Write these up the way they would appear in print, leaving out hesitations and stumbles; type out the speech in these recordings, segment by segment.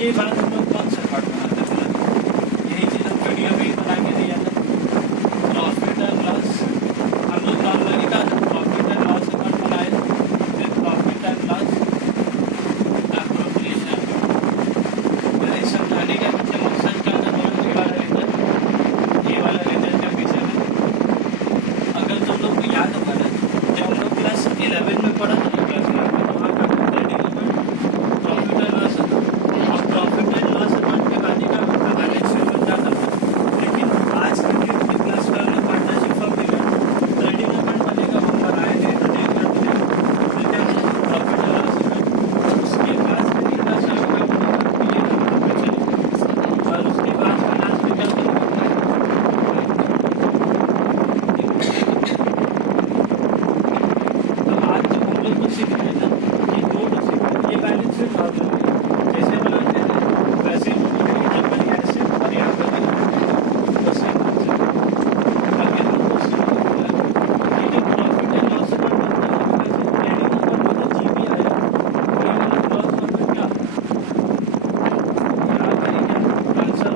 इसके बाद हम लोग कौन सा पार्ट बनाते हैं? यही चीज़ हम वीडियो में ही बना के दिया था, प्रॉफिट एंड लॉस। हम लोग नॉर्मली का प्रॉफिट एंड लॉस अकाउंट बनाए, फिर प्रॉफिट एंड लॉस एप्रोप्रिएशन। मेरे समझाने का मुख्य मकसद क्या था? ये वाला रिजल्ट के पीछे में अगर तुम लोग को याद होगा ना, जब हम लोग क्लास 11 में पढ़ा था, क्लास 11 में, तो वहाँ का trading account profit and loss account, अब प्रॉफिट एंड लॉस अकाउंट के बाद ही का बैलेंस शीट बन जाता था। लेकिन आज के डेट में क्लास 12 में पार्टनरशिप फॉर्म मिला, ट्रेडिंग अकाउंट बनेगा, हम बनाए थे, ट्रेड करते थे, फिर क्या प्रॉफिट एंड लॉस अकाउंट, उसके बाद फिर ये लास्ट का और उसके बाद फिर लास्ट में क्या बनेगा? सीख रहे हैं ना, ये दो तो सीख रहे हैं। ये बैलेंस शीट नॉर्मल है, जैसे बनाते हैं वैसे जब बने ऐसे, और यहाँ पर बस अब यहाँ पर ये जो प्रॉफिट एंड लॉस अकाउंट बनता है, वैसे ट्रेडिंग अकाउंट में जीबी आया, वही वाला लॉस अकाउंट क्या यहाँ पर ही क्या ट्रांसफर।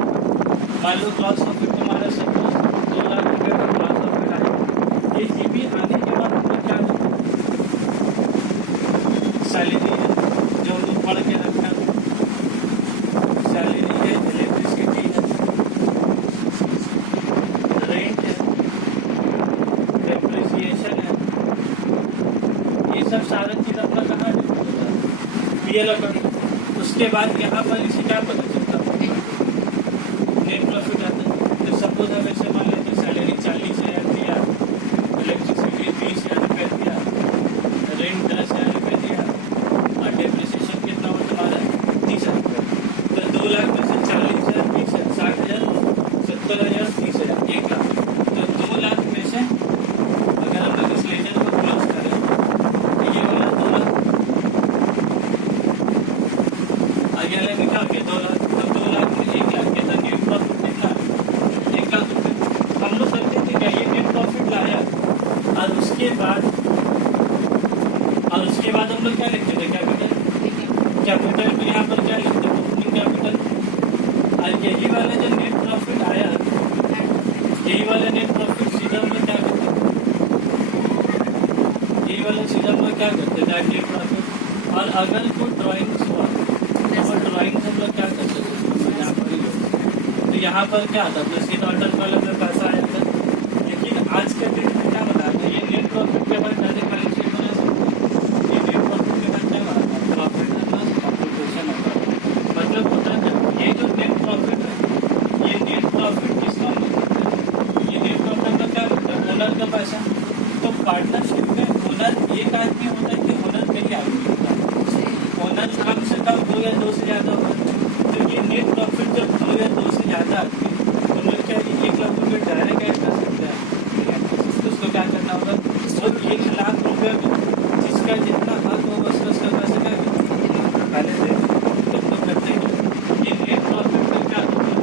मान लो लॉस अकाउंट तुम्हारा सपोज 2 लाख रुपये का लॉस अकाउंट आया, ये जीबी आने के बाद हम लोग क्या सैलरी है जो हम लोग पढ़ के रखा, सैलरी है, इलेक्ट्रिसिटी है, रेंट है, डेप्रिसिएशन है, ये सब सारा चीज़ अपना कहाँ होता है? PL account. उसके बाद यहाँ पर इसे क्या पता चलता है? नेट प्रॉफिट आता है। तो सपोज हम ऐसे मान लेते सैलरी 40,000 दिया, इलेक्ट्रिसिटी 20,000 रुपये दिया, रेंट 10,000 रुपये दिया, डेप्रिसिएशन कितना हो तुम्हारा 30,000 रुपये। तो 2 लाख में से 40,000, 20,000, 60,000, 70,000, 30,000, 1 लाख। तो 2 लाख में से अगर हम लोग इस लेजर को क्लोज करें तो ये वाला 2 लाख, आगे वाले में क्या हो गया 2 लाख, तो 2 लाख में 1 लाख कितना नेट प्रॉफिट कितना 1 लाख रुपये। हम लोग करते थे क्या, ये नेट प्रॉफिट लाया और उसके बाद हम लोग क्या लिखते थे? कैपिटल में यहाँ पर क्या लिखते हैं? Opening capital. और यही वाला जो नेट प्रॉफिट आया, यही वाला नेट प्रॉफिट सीधा हम लोग क्या करते हैं? यही वाला सीधा हम लोग क्या करते हैं? Net profit. और अगर कोई ड्राइंग्स हुआ और ड्राइंग्स हम लोग क्या करते थे? यहाँ पर ही, तो यहाँ पर क्या आता? प्लस के टोटल कॉलम में पैसा आया था। लेकिन आज के डेट में क्या बना था? ये नेट प्रॉफिट के बाद डायरेक्ट बैलेंस शीट बना सकते हैं। ये नेट प्रॉफिट के बाद क्या बना था? Profit and loss appropriation account. मतलब होता है ये जो नेट प्रॉफिट है, ये नेट प्रॉफिट किसका मतलब है? ये नेट प्रॉफिट का क्या होता है? ओनर का पैसा। तो पार्टनरशिप में ओनर एक आदमी होता है कि ओनर कई आदमी होता है? ओनर कम से कम 2 या 2 से ज़्यादा होता है। तो ये नेट प्रॉफिट जब 2 या 2 से ज़्यादा आती है, तो लोग क्या 1 लाख रुपये डायरेक्ट ऐड कर सकते हैं? तो उसको क्या करना होगा? वो 1 लाख रुपये में जिसका जितना हक होगा उसका पैसा क्या पहले दे, तब तो करते ही। ये नेट प्रॉफिट में क्या होगा?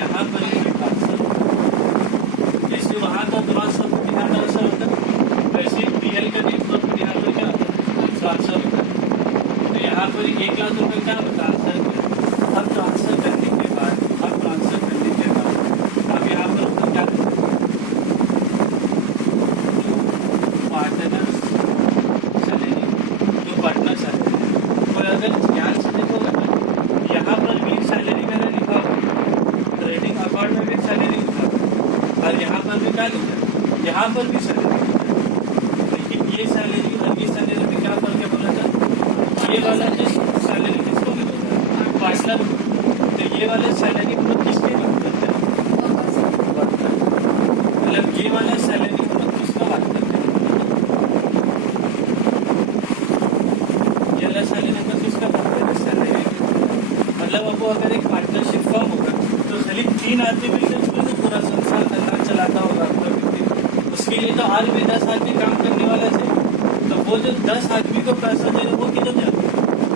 यहाँ पर ही ट्रांसफर, जैसे वहाँ का ग्रॉस प्रॉफिट यहाँ ट्रांसफर होता है, वैसे पीएल का नेट प्रॉफिट यहाँ पर क्या होता है? ट्रांसफर होता है। तो यहाँ पर 1 लाख रुपये क्या ट्रांसफर करें। अब ट्रांसफर करने के बाद अब यहाँ पर हम क्या करते हैं? पार्टनर्स सैलरी, जो पार्टनर सैलरी। और अगर ध्यान से देखोगे ना, यहाँ पर भी सैलरी मेरा लिखा हुआ, ट्रेडिंग अकाउंट में भी सैलरी लिखा हुआ, और यहाँ पर भी क्या लिखा है? यहाँ पर भी सैलरी लिखा है। लेकिन ये सैलरी और ये सैलरी में क्या फर्क है बोला था? ये वाला जो सैलरी किसको मिलेगा? पार्टनर को। तो ये वाला सैलरी हम लोग किसके लिए करते हैं? मतलब ये वाला सैलरी हम लोग किसका बात करते हैं? ये वाला सैलरी हम लोग किसका बात करते हैं? सैलरी मतलब अब अगर एक पार्टनरशिप फॉर्म होगा तो खाली 3 आदमी मिलकर तो पूरा संसार खंडान चलाता होगा। उसके लिए तो और भी 10 आदमी काम करने वाला चाहिए। तो वो जो 10 आदमी को पैसा दे रहे वो किधर जाता है?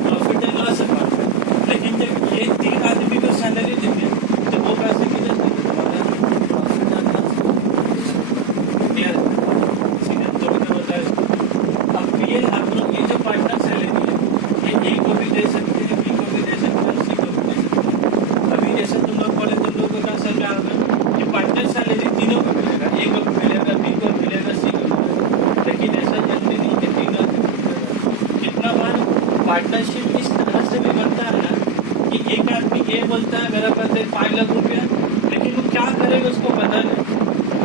Profit and loss account. लेकिन जब ये 3 आदमी को सैलरी देंगे तो वो पैसे किधर देंगे? Profit and loss. क्लियर सीधा तो होता है। अब ये आप लोग ये जो पार्टनर सैलरी है, ये ए को भी दे सकते हैं, बी को भी दे सकते हैं, बोलता है मेरा पास 5 लाख रुपया, लेकिन वो क्या करेगा उसको पता नहीं।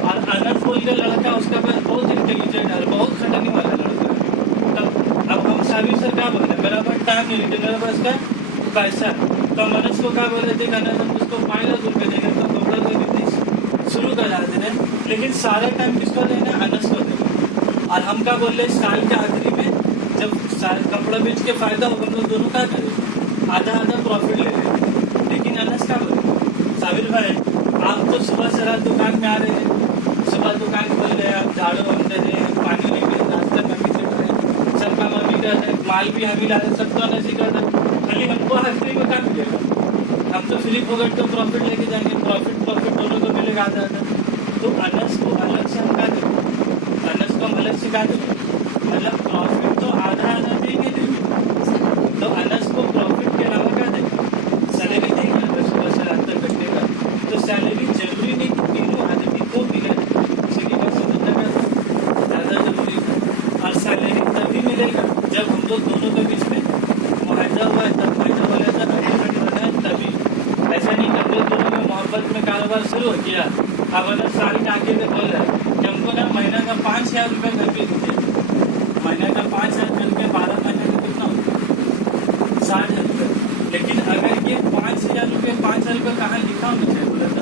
और अनस बोल के लड़का उसका पास बहुत इंटेलिजेंट है, बहुत खटने वाला लड़का है। तब अब हम साबिर सर क्या बोल रहे हैं, मेरा पास टाइम नहीं, लेकिन मेरा पास का पैसा है। तो हम अनस को क्या बोल रहे थे, अनस हम उसको 5 लाख रुपये देंगे तो कपड़ा का बिजनेस शुरू करा दे रहे, लेकिन सारा टाइम किसको देना, अनस को देना। और हम क्या बोल रहे, साल के आखिरी में जब कपड़ा बेच के फायदा होगा हम लोग दोनों क्या करें, आधा आधा प्रॉफिट ले लें। लेकिन अनस क्या बोले, साबिर भाई आप तो सुबह से रात दुकान में आ रहे हैं, सुबह दुकान खोल रहे हैं, आप झाड़ू हम दे रहे हैं, पानी लेके नाश्ता में भी चल रहे हैं, सब काम हम ही कर रहे हैं, माल भी हम ही ला रहे हैं, सब तो अनस ही कर रहे हैं। खाली हमको आखिरी में क्या मिलेगा, हम तो फ्री फोकट तो प्रॉफिट लेके जाएंगे, प्रॉफिट दोनों को मिलेगा आधा आधा। तो अनस को अलग से हम क्या देंगे, अनस को हम अलग से क्या देंगे, मतलब प्रॉफिट तो आधा आधा देंगे। तो अनस को प्रॉफिट के अलावा क्या देंगे, सैलरी देंगे। अगर सुबह से रात तक घंटे का तो सैलरी जरूरी नहीं कि तीनों आदमी को मिले, किसी की बात समझना का ज़्यादा जरूरी है। और सैलरी तभी मिलेगा जब हम लोग दोनों के बीच में मुआवजा हुआ है, तब फायदा वाला था, एग्रीमेंट बना है तभी। ऐसा नहीं हम लोग दोनों में मोहब्बत में कारोबार शुरू हो गया, अब अनस सारी टाँके में बोल रहा है कि हमको ना महीना का 5,000 रुपये घर पे दीजिए, महीने का 5,000 करके 12 महीने का कितना होगा, 60,000 रुपये। लेकिन अगर ये 5,000 रुपये 5,000 रुपये कहाँ लिखा होना चाहिए, बोला था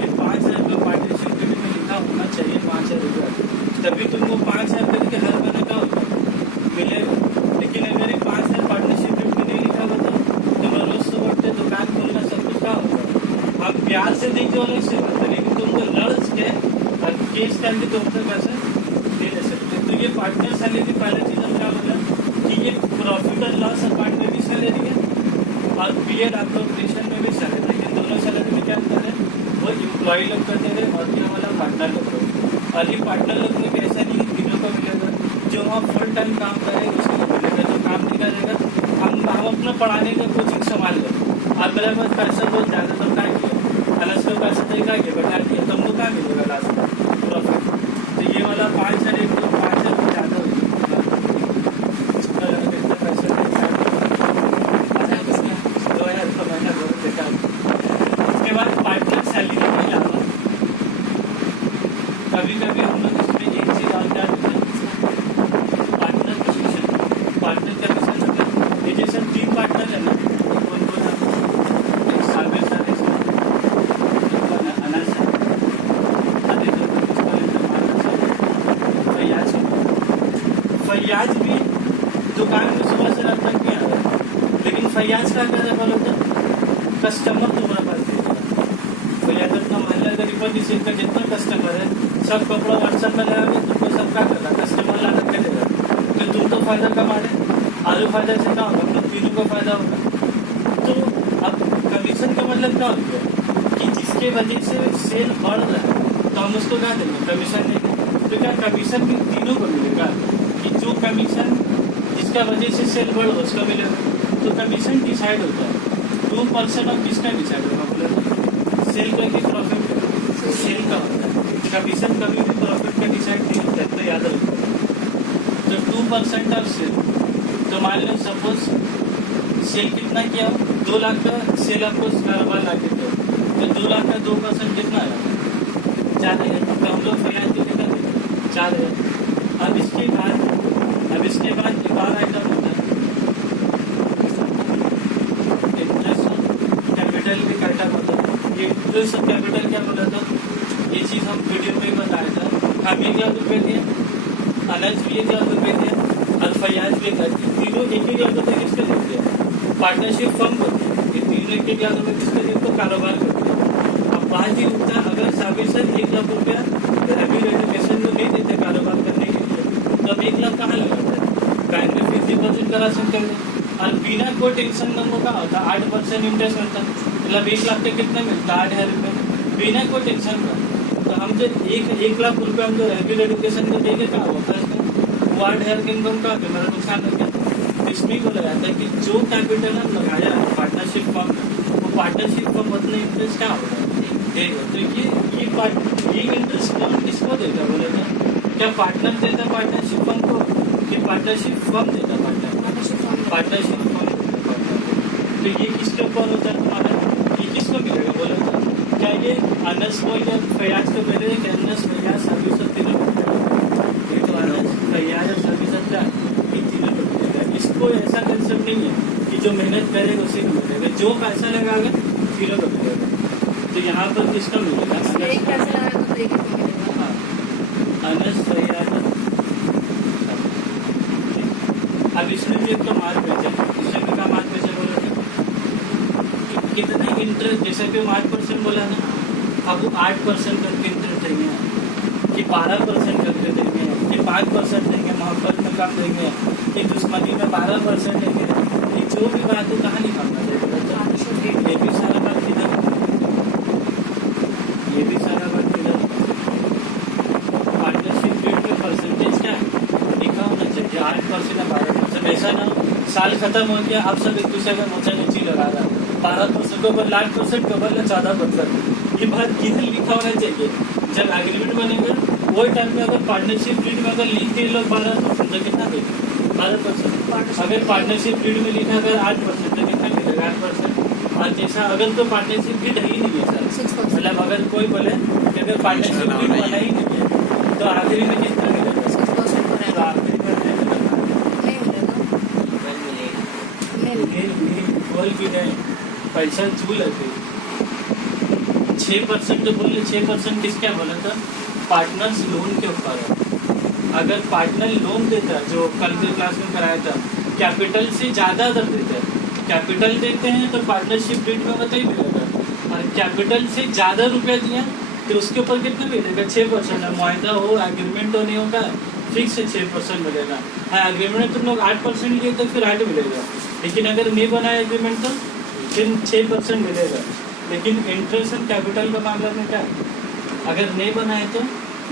ये 5,000 रुपये पार्टनरशिप में लिखा होना चाहिए, 5,000 रुपये, तभी तुमको 5,000 करके हर महीने का मिलेगा। लेकिन अगर ये 5,000 पार्टनरशिप में नहीं लिखा हुआ था, तुम रोज सुबह उठते दुकान खोलना सब कुछ का होगा, हम प्यार से देखिए अलग से होता, लेकिन तुमको लड़ के और केस करके तुमसे पैसे दे सकते। तो ये पार्टनर सैलरी पहले चीज हम क्या बोला कि ये प्रॉफिट और लॉस अकाउंट में भी सैलरी है और पीएड ऑपरेशन में भी सैलरी है। दोनों सैलरी में क्या होता है, वो एम्प्लॉय लोग का दे रहे और ये हमारा पार्टनर लोग को। और ये पार्टनर लोग में ऐसा नहीं है तीनों को मिलेगा, जो वहाँ फुल टाइम काम करेगा उसको मिलेगा, जो काम नहीं करेगा हम अपना पढ़ाने का कोचिंग संभाल लें। और मेरे पास पैसा बहुत ज़्यादा तो क्या किया, अलग से पैसा देगा कि बैठा दिया, तुमको क्या मिलेगा लास्ट में प्रॉफिट। तो ये वाला 5,000 एक तो 5,000 ज़्यादा हो गया, 2,000 का महीना बहुत देखा। उसके बाद पार्टनर सैलरी के अलावा कभी कभी हम लोग इसमें एक चीज़ और क्या देते हैं, पार्टनर कमीशन। पार्टनर कमीशन मतलब ये जैसे 3 पार्टनर है ना, कौन कौन है, एक साबिर सर है, अनस है, फैयाज भी दुकान में सुबह से रात तक नहीं आ रहा, लेकिन फैयाज का क्या बोलो तो कस्टमर तुम्हारा पास देगा। फैयाज अपना महिला गरीब निषेध का जितना कस्टमर है सब कपड़ा व्हाट्सएप में लगाओगे, तुमको सब क्या करना, कस्टमर लाना करेगा, तो तुम तो फायदा कमा रहे, आलू फायदा से क्या होगा, हम लोग तीनों का फायदा होगा। तो अब कमीशन का मतलब क्या हो गया कि जिसके वजह से सेल बढ़ रहा है तो हम उसको क्या देंगे, कमीशन देंगे। तो क्या कमीशन भी तीनों को मिलेगा कि जो कमीशन जिसका वजह से सेल बढ़ उसका मिलेगा। तो कमीशन डिसाइड होता है 2% ऑफ किसका डिसाइड होगा, बोला सेल का कि प्रॉफिट का, सेल का होता है। कमीशन कभी भी प्रॉफिट का डिसाइड नहीं होता है, तो याद रखो। तो 2% ऑफ सेल, तो मान लो सपोज सेल कितना किया, 2 लाख का सेल आपको कारोबार ला के दो, तो 2 लाख का 2% कितना है, 4,000। तो हम लोग फैयाज को कितना देते, 4,000। अब इसके बाद एक और आइटम होता है इंटरेस्ट कैपिटल भी काटा होता है। ये इंटरेस्ट कैपिटल क्या बोला था, ये चीज़ हम वीडियो में ही बताया था। हम 1,00,000 रुपये दिए, अनस भी 1,000 रुपये दिए और फैयाज भी 1,000, तीनों 1,000 रुपये किसके देते हैं, पार्टनरशिप फर्म को। ये तीनों 1,000 रुपये किसके देते, तो कारोबार करते हैं। अब बात ये होता है अगर साबिर सर 1,00,000 रुपया रेवेन्यू एजुकेशन में नहीं देते कारोबार करने के लिए, तो अब 1,00,000 कहाँ लगाता है, बैंक में फिक्स डिपॉजिट करा सकते हैं और बिना कोई टेंशन नंबर का होता है 8% इंटरेस्ट मिलता है, मतलब 1,00,000 का कितना मिलता है, 8,000 रुपये बिना कोई टेंशन का। तो हम जो 1,00,000 रुपये हम जो रेवेन्यू एजुकेशन को देंगे कहाँ होता है, वो 8,000 के इनकम का मेरा नुकसान हो गया। इसमें बोला जाता है कि जो कैपिटल हम लगाया है पार्टनरशिप फर्म में, वो पार्टनरशिप फर्म उतने इंटरेस्ट क्या होगा देगा। तो ये इंटरेस्ट कौन किसको देगा, बोले तो क्या पार्टनर देता पार्टनरशिप फर्म को कि पार्टनरशिप फर्म देता पार्टनरशिप फर्म देता पार्टनर। तो ये किसके ऊपर होता है तुम्हारा, ये किसको मिलेगा बोलो तो? क्या ये अनस को या फयाज को मिलेगा कि अनस फयाज सभी सब तीनों को मिलेगा? ये तो अनस फयाज और सभी सब क्या ये तीनों को मिलेगा। इसको ऐसा कंसेप्ट नहीं है कि जो मेहनत करेगा उसी को मिलेगा, जो पैसा लगाएगा तीनों को मिलेगा। तो यहाँ पर किसका मिलेगा? हाँ, अनस फयाज। अब इसमें भी एक तो मार्क बेचा, इसमें भी का मार्क बेचा बोला था कितने इंटरेस्ट, जैसे कि 8% बोला ना, अब 8% करके इंटरेस्ट देंगे कि 12% करके देंगे कि 5% देंगे, मोहब्बत में कम देंगे कि दुश्मनी में 12% देंगे, ये जो भी बात है कहाँ निकालना चाहिए? ये भी सारा बात किधर, ये भी सारा बात किधर, पार्टनरशिप रेट में परसेंटेज क्या लिखा होना चाहिए? 8% या 12%। ऐसा ना साल खत्म हो गया, आप सब एक दूसरे का मोचा नीची लगा रहा है, 12% के ऊपर 8% के ऊपर 14%। ये बात किधर लिखा होना चाहिए? जब एग्रीमेंट बनेगा वो टाइम में अगर पार्टनरशिप डीड में अगर लिख के लोग 12% तो कितना देंगे? 12%। अगर पार्टनरशिप डीड में लिखा अगर 8% तो कितना मिलेगा? 8%। और जैसा अगर तो पार्टनरशिप डीड है ही नहीं है सर, मतलब अगर कोई बोले कि अगर पार्टनरशिप डीड बना ही नहीं है तो आखिरी में कितना मिलेगा? तो आखिरी में बोल भी नहीं, पैसा चूल है। 6% जो बोले 6% किसका बोला था? पार्टनर्स लोन के ऊपर है। अगर पार्टनर लोन देता, जो कल के क्लास में कराया था, कैपिटल से ज़्यादा दर देते हैं, कैपिटल देते हैं तो पार्टनरशिप रेट में बताइए मिलेगा, और कैपिटल से ज़्यादा रुपया दिया तो उसके ऊपर कितना मिलेगा? 6% है। मुआहदा हो, एग्रीमेंट हो नहीं होगा, फिक्स 6% मिलेगा। हाँ, एग्रीमेंट में तुम लोग 8% लिए तो फिर 8 मिलेगा, लेकिन अगर नहीं बनाया एग्रीमेंट तो फिर 6% मिलेगा। लेकिन इंटरेस्ट एंड कैपिटल का मामला में क्या है? अगर नहीं बनाए तो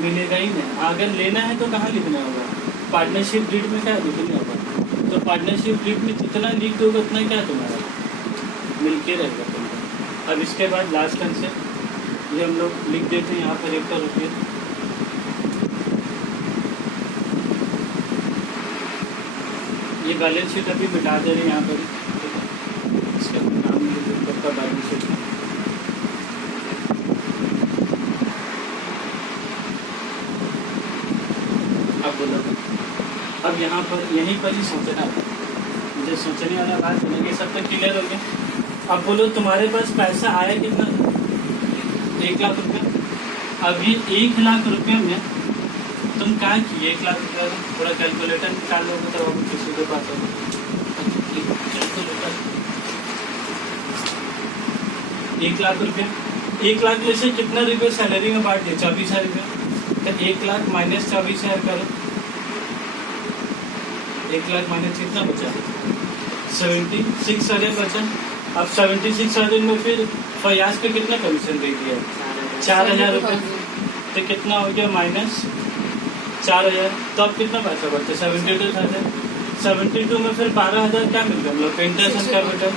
मिलेगा ही नहीं। अगर लेना है तो कहाँ लिखना होगा? पार्टनरशिप डीड में क्या लिखना होगा? तो पार्टनरशिप डीड में जितना लिख दोगे उतना क्या तुम्हारा मिलके रहेगा तुमको। अब इसके बाद लास्ट कंसेप्ट ये हम लोग लिख देते हैं यहाँ पर, एक तो रुपये ये बैलेंस शीट अभी मिटा दे रहे हैं यहाँ पर, इसका नाम का बैलेंस शीट। अब बोलो, अब यहाँ पर यहीं पर ही सोचना है, मुझे सोचने वाला बात सुनेंगे, सब तक क्लियर हो गया। अब बोलो तुम्हारे पास पैसा आया कितना? 1 लाख रुपया। अभी 1 लाख रुपये में तुम क्या किए? 1 लाख रुपया थोड़ा कैलकुलेटर निकाल लोगे तो किसी के पास होगा कैलकुलेटर। 1 लाख रुपया, 1 लाख में से कितना रुपये सैलरी में बांट दिए? 24,000 रुपया। तो 1 लाख माइनस 24,000 करो, 1 लाख माइनस कितना बचा? 76,000 बचा। अब 76,000 में फिर फयाज पे कितना कमीशन दे दिया? 4,000 रुपये। तो कितना हो गया? माइनस 4,000। तो अब कितना पैसा बचा? 72,000। 72 में फिर 12,000 क्या मिल गया हम लोग? Interest and capital.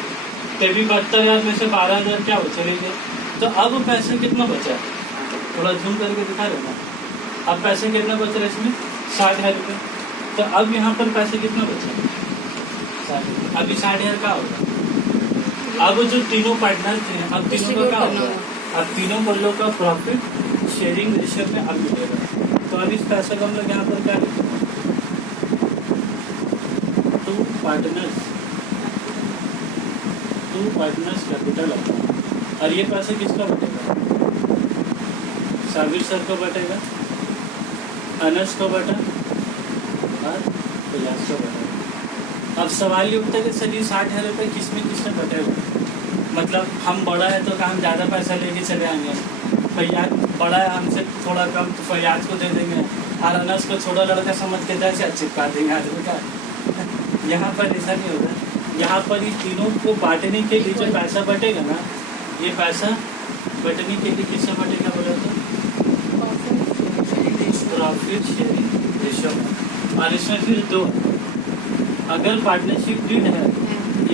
तभी 72,000 में से 12,000 क्या चले गए? तो अब पैसा कितना बचा? थोड़ा जूम करके दिखा रहे ना। अब पैसे कितना बच रहा है इसमें? 60,000 रुपये। तो अब यहाँ पर पैसे कितना बचा? 60,000। अभी 60,000 का होगा। अब जो तीनों पार्टनर थे, अब तीनों का क्या होगा? अब तीनों बल्लों का प्रॉफिट शेयरिंग रेशियो में अब मिलेगा। तो अब इस पैसे को हम लोग यहाँ पर क्या लिखेंगे? 2 पार्टनर्स कैपिटल होगा। और ये पैसे किसका बटेगा? साबिर सर को बटेगा, अनस को बटा और फयाज को बटेगा। अब सवाल ये उठता है कि सर ये 60,000 रुपये किसमें बटेगा? मतलब हम बड़ा है तो हम ज़्यादा पैसा लेके चले आएंगे, फयाज बड़ा है हमसे थोड़ा कम तो फयाज को दे देंगे, और अनस को छोटा लड़का समझ के 10,000 चिपका देंगे आदमी का। यहाँ पर ऐसा नहीं होगा। यहाँ पर ये तीनों को बांटने के लिए जो पैसा बटेगा ना, ये पैसा बटने के लिए किससे बटेगा बोला तो? प्रॉफिट शेयरिंग रेशियो में। और इसमें फिर 2, अगर पार्टनरशिप डीड है,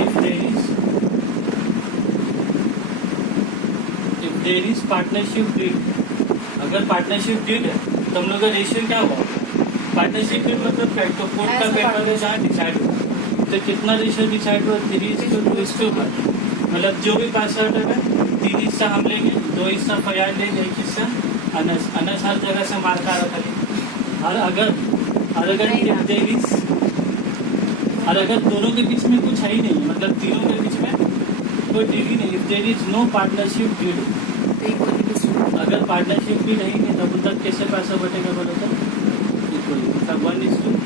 if there is partnership deed, अगर पार्टनरशिप डीड है तो हम लोग का रेशियो क्या हुआ? पार्टनरशिप डीड मतलब क्या? तो कोर्ट का पेपर है जहाँ डिसाइड हुआ, तो कितना रेशियो डिसाइड हुआ? 3:2:1। मतलब जो भी पैसा हटेगा 3 हिस्सा हम लेंगे, 2 हिस्सा फयाज लेंगे, 1 हिस्सा अनस। अनस हर जगह से मार का रखा लेंगे। और अगर दोनों के बीच में कुछ है ही नहीं, मतलब तीनों के बीच में कोई डील ही नहीं, if there is no partnership deed, अगर पार्टनरशिप डीड है ही नहीं तब तक कैसे पैसा बटेगा बोलो तो इक्वली, मतलब 1:1:1।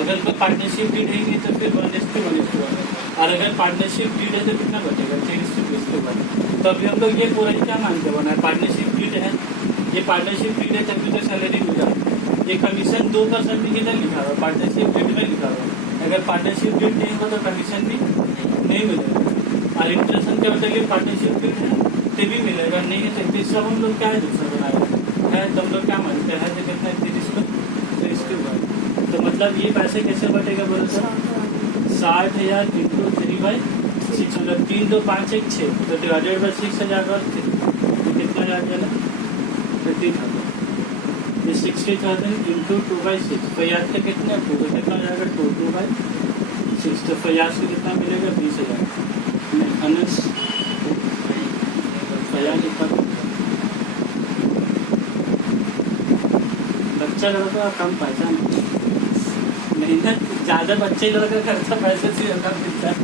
अगर कोई पार्टनरशिप डीड है ही नहीं तो फिर 1:1:1। और अगर पार्टनरशिप डीड है तो कितना बटेगा 3:2:1। तो अभी हम लोग ये पूरा ही क्या मानते बना है, पार्टनरशिप डीड है, ये पार्टनरशिप डीड है तभी तो सैलरी मिला। ये कमीशन 2% भी किधर लिखा हुआ, पार्टनरशिप डीड में लिखा हुआ। अगर पार्टनरशिप डीड नहीं हो तो कमीशन भी नहीं मिलेगा। और इंटरेस्ट क्या बताइए, पार्टनरशिप डीड है तभी मिलेगा, नहीं है तो सब हम लोग क्या है दूसरा बनाया है, तो हम लोग क्या मानते हैं तो कितना 30 तो मतलब ये पैसे कैसे बटेगा बोलो सर, 60,000 इंटू 3/6, मतलब 3 2 5 1 6, तो डिवाइडेड बाई 6,000 और तो कितना आ जाएगा 30,000। ये 60,000 इंटू 2/6, फयाज के कितने टू तो कितना हो जाएगा 2/6, तो फयाज से कितना मिलेगा 20,000। अनस फयाज इतना बच्चा लड़का कम पैसा मेहनत ज़्यादा, बच्चे लड़का खर्चा पैसे से ज़्यादा मिलता है।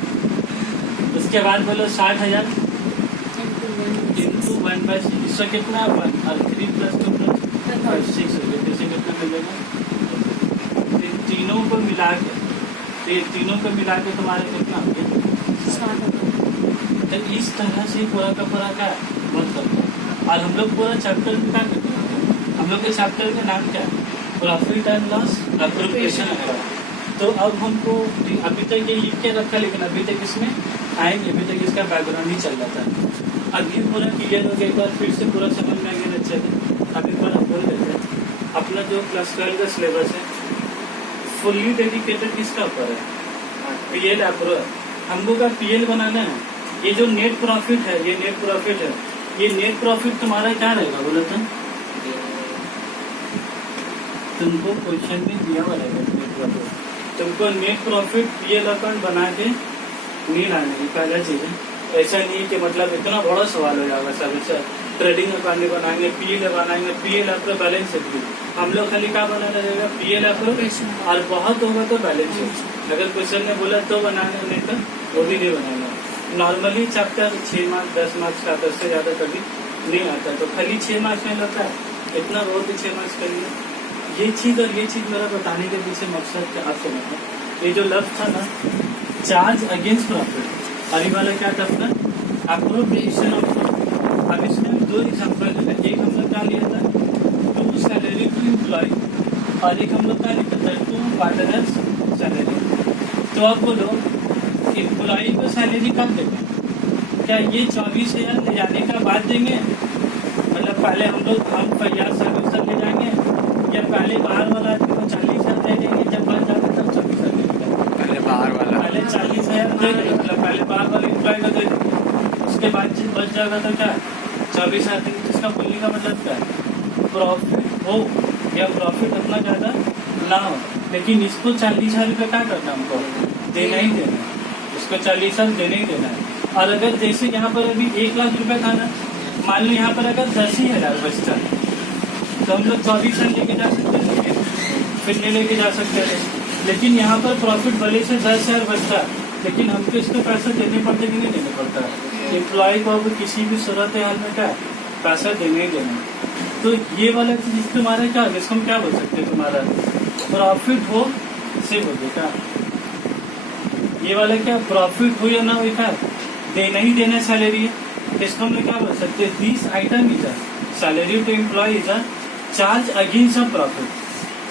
उसके बाद बोलो 60,000 इंटू 1/6, इससे कितना 1 और 3 + 2 + 6 हो गया, जैसे कितना मिलेगा। इन तीनों को मिला के, तो ये तीनों को मिला के तुम्हारा कितना हो गया। तो इस तरह से पूरा का पूरा क्या बंद करते हैं। और हम लोग पूरा चैप्टर में क्या करते हैं, हम लोग के चैप्टर का नाम क्या है, profit and loss appropriation account. तो अब हमको अभी तक ये लिख के रखा, लेकिन अभी तक इसमें आएंगे, अभी तक इसका बैकग्राउंड ही चल रहा था। अब ये पूरा क्लियर हो गया, एक बार फिर से पूरा समझ में आ गया अच्छे से। अभी पर हम बोल देते हैं अपना जो क्लास 12 का सिलेबस है फुल्ली डेडिकेटेड किसका ऊपर है, पीएल अप्रूवल। हमको का पीएल बनाना है। ये जो नेट प्रॉफिट है, ये नेट प्रॉफिट है, ये नेट प्रॉफिट तुम्हारा क्या रहेगा बोलो तो, तुमको क्वेश्चन में दिया हुआ रहेगा नेट प्रॉफिट। तुमको नेट प्रॉफिट पीएल अकाउंट बना के नहीं लाना है, पहला चीज है। ऐसा नहीं कि मतलब इतना बड़ा सवाल हो जाएगा सब, ऐसा ट्रेडिंग अकाउंट बनाएंगे, पीएल बनाएंगे, पीएल आपका बैलेंस शीट। हम लोग खाली क्या बनाना रहेगा, पीएल अकाउंट, और बहुत होगा तो बैलेंस शीट। अगर क्वेश्चन ने बोला तो बनाना, नहीं तो वो भी नहीं बनाना। नॉर्मली चैप्टर 6 मार्क्स 10 मार्क्स का, 10 से ज्यादा कभी नहीं आता, तो खाली 6 मार्क्स में लगता है, इतना बहुत ही 6 मार्क्स करिए। ये चीज और ये चीज मेरा बताने के पीछे मकसद क्या आपको मतलब, ये जो लफ्ज था ना चार्ज अगेंस्ट प्रॉफिट, और ये वाला क्या था अपना एप्रोप्रिएशन ऑफ प्रॉफिट। अब इसमें हम 2 एग्जाम्पल ले, एक हम लोग क्या लिया था 2 सैलरी टू एम्प्लॉय, और एक हम लोग क्या लिखा था 2 पार्टनर्स सैलरी। तो अब बोलो एम्प्लॉय को सैलरी कब देंगे, क्या ये 24,000 ले जाने का बाद देंगे, मतलब पहले हम फैयाज सर्विस ले जाएंगे, या पहले बाहर वाला आदमी को 40,000 दे देंगे, जब बच जाता तब 24,000 दे देंगे। पहले बाहर वाला, पहले 40,000 दे देंगे, मतलब पहले बाहर वाले एम्प्लॉय को दे देंगे, उसके बाद जब बच जाएगा तो क्या 24,000 देंगे। जिसका बोलने का मतलब क्या है, प्रॉफिट हो या प्रॉफिट उतना ज़्यादा ना हो, लेकिन इसको 40,000 रुपये क्या करना हमको देना ही देना, इसको 40,000 देना ही देना है। और अगर जैसे यहाँ पर अभी 1 लाख रुपये था ना, मान लो यहाँ पर अगर 10,000 बचता तो हम लोग 24,000 लेके जा सकते थे, फिर नहीं लेके जा सकते थे। लेकिन यहाँ पर प्रॉफिट भले से 10,000 बचता, लेकिन हमको इसको पैसा देने पड़ता कि नहीं देने पड़ता है। एम्प्लॉय को अब किसी भी सूरत हाल में क्या पैसा देने ही देना। तो ये वाला चीज तुम्हारा क्या है, इसको हम क्या बोल सकते हैं, तुम्हारा प्रॉफिट हो से बोलिए क्या, ये वाला क्या प्रॉफिट हो या ना हो क्या देना ही देना सैलरी है। इसको हम क्या बोल सकते हैं, this item is a salary to employ is a charge against a profit,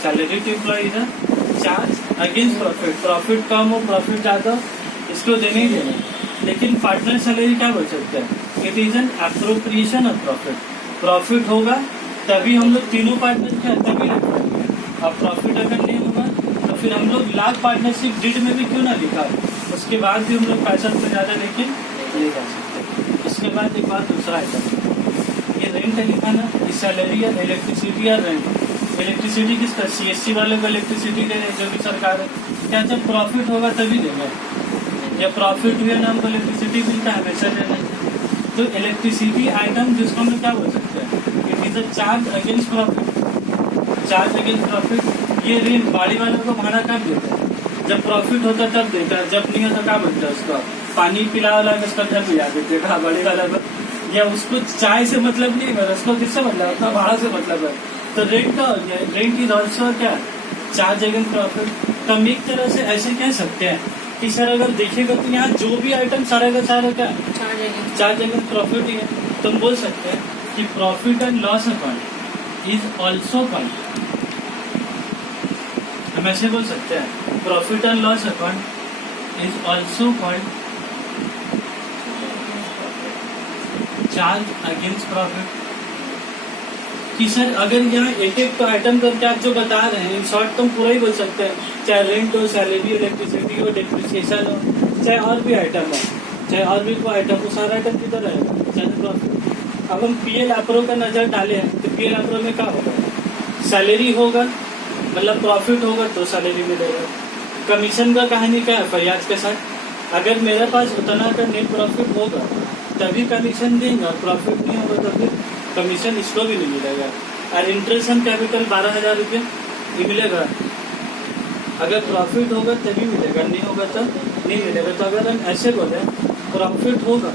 salary to employ is a charge against profit. Profit कम हो प्रॉफिट ज्यादा इसको देने ही देना। लेकिन पार्टनर सैलरी क्या बोल सकते हैं, it is an appropriation of profit. Profit होगा तभी हम लोग तीनों पार्टनर क्या तभी रख पाएंगे। अब प्रॉफिट अगर नहीं होगा तो फिर हम लोग लाख पार्टनरशिप डीड में भी क्यों ना लिखा, उसके बाद भी हम लोग पैसा से ज्यादा लेकिन नहीं जा सकते। इसके बाद एक बात दूसरा आइटम, ये रेंट है लिखा ना, सैलरी या इलेक्ट्रिसिटी या रेंट। इलेक्ट्रिसिटी किसका, CSC वाले को इलेक्ट्रिसिटी दे रहे जो भी सरकार है, क्या जब प्रॉफिट होगा तभी देंगे, या प्रॉफिट हुए ना, हमको इलेक्ट्रिसिटी बिल का हमेशा देना है। तो इलेक्ट्रिसिटी आइटम जिसको हम क्या बोल सकते हैं, it is a charge against profit. Charge against profit, ये रेंट गाड़ी वालों को भाड़ा कब देता है, जब प्रॉफिट होता है तब देता है, जब नहीं होता क्या बनता है उसका, पानी पिला वाला उसका घर पिला देते हैं गाड़ी वाला को, या उसको चाय से मतलब नहीं है, उसको किससे मतलब है, उसका भाड़ा से मतलब है। तो रेंट का हो गया, रेंट इज ऑल्सो क्या, चार्ज अगेंस्ट प्रॉफिट। तो हम एक तरह से ऐसे कह सकते हैं कि सर अगर देखिएगा तो यहाँ जो भी आइटम सारे का सारा क्या चार्ज अगेंस्ट प्रॉफिट ही है। तो हम बोल सकते हैं कि profit and loss account is also called, हम ऐसे बोल सकते हैं profit and loss account is also called charge against profit. कि सर अगर यहाँ एक एक तो आइटम करके आप जो बता रहे हैं, इन शॉर्ट तो हम पूरा ही बोल सकते हैं, चाहे रेंट हो, सैलरी, इलेक्ट्रिसिटी हो, डेप्रिसिएशन हो, चाहे और भी आइटम हो, चाहे और भी कोई आइटम हो, सारा आइटम किधर रहेगा, चार्ज प्रॉफिट। अब हम पीएल एप्रो का नजर डाले हैं तो पीएल एप्रो में क्या होगा, सैलरी होगा, मतलब प्रॉफिट होगा तो सैलरी मिलेगा। कमीशन का कहानी क्या है फरियाद के साथ, अगर मेरे पास उतना का नेट प्रॉफिट होगा तभी कमीशन देंगे, प्रॉफिट नहीं होगा तो फिर कमीशन इसको भी नहीं मिलेगा। और इंटरेस्ट ऑन कैपिटल 12,000 रुपये ये मिलेगा, अगर प्रॉफिट होगा तभी मिलेगा, नहीं होगा तो नहीं मिलेगा। तो अगर हम ऐसे बोले प्रॉफिट होगा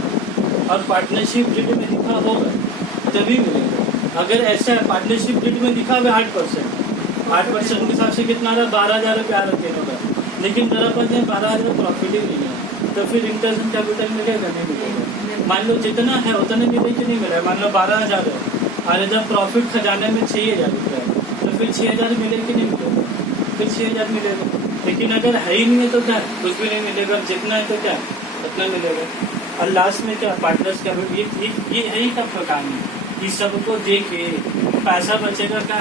और पार्टनरशिप डीड में लिखा होगा तभी मिलेगा। अगर ऐसा पार्टनरशिप डीड में लिखा हुआ 8% के हिसाब से कितना रहा, 12,000 रुपये आ रखे होगा, लेकिन मेरा पास 12,000 प्रॉफिट ही नहीं है, तो फिर इंटरेस्ट ऑन कैपिटल मिलेगा नहीं मिलेगा। मान लो जितना है उतना मिले कि नहीं मिले, मान लो 12,000 है और जब प्रॉफिट खजाने में 6,000 रुपये है तो फिर 6,000 मिले कि नहीं मिलेगा, फिर 6,000 मिलेगा। लेकिन अगर है ही नहीं है तो क्या, कुछ भी नहीं मिलेगा, जितना है तो क्या उतना मिलेगा। और लास्ट में क्या, पार्टनर्स का ये यही का प्रकार है कि सबको दे के पैसा बचेगा क्या,